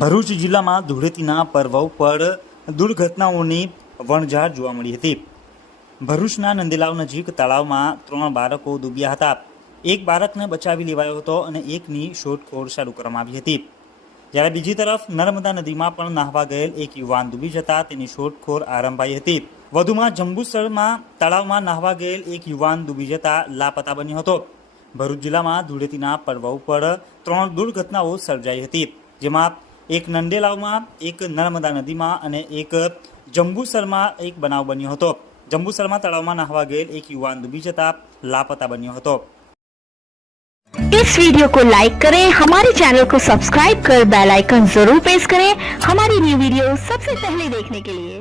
ભરૂચ જિલ્લામાં ધૂળેટીના પર્વ ઉપર દુર્ઘટનાઓની વણઝાર જોવા મળી હતી. ભરૂચના નંદીલાવ નજીક તળાવમાં ત્રણ બાળકો ડૂબ્યા હતા. એક બાળકને બચાવી લેવાયો હતો અને એકની શોધખોળ શરૂ કરવામાં આવી હતી. જ્યારે બીજી તરફ નર્મદા નદીમાં પણ નાહવા ગયેલ એક યુવાન ડૂબી જતા તેની શોધખોળ આરંભાઈ હતી. વધુમાં જંબુસરમાં તળાવમાં નાહવા ગયેલ એક યુવાન ડૂબી જતા લાપતા બન્યો હતો. ભરૂચ જિલ્લામાં ધૂળેટીના પર્વ ઉપર ત્રણ દુર્ઘટનાઓ સર્જાઈ હતી, જેમાં એક નંદેલાવમાં એક નર્મદા નદીમાં અને એક જંબુસરમાં એક બનાવ બન્યો હતો જંબુસરમાં તળાવમાં નાહવા ગયેલ એક યુવાન ડૂબી જતા લાપતા બન્યો હતો इस वीडियो को लाइक करें हमारे चैनल को सब्सक्राइब कर बेल आइकन जरूर प्रेस करें हमारी न्यू वीडियो सबसे पहले देखने के लिए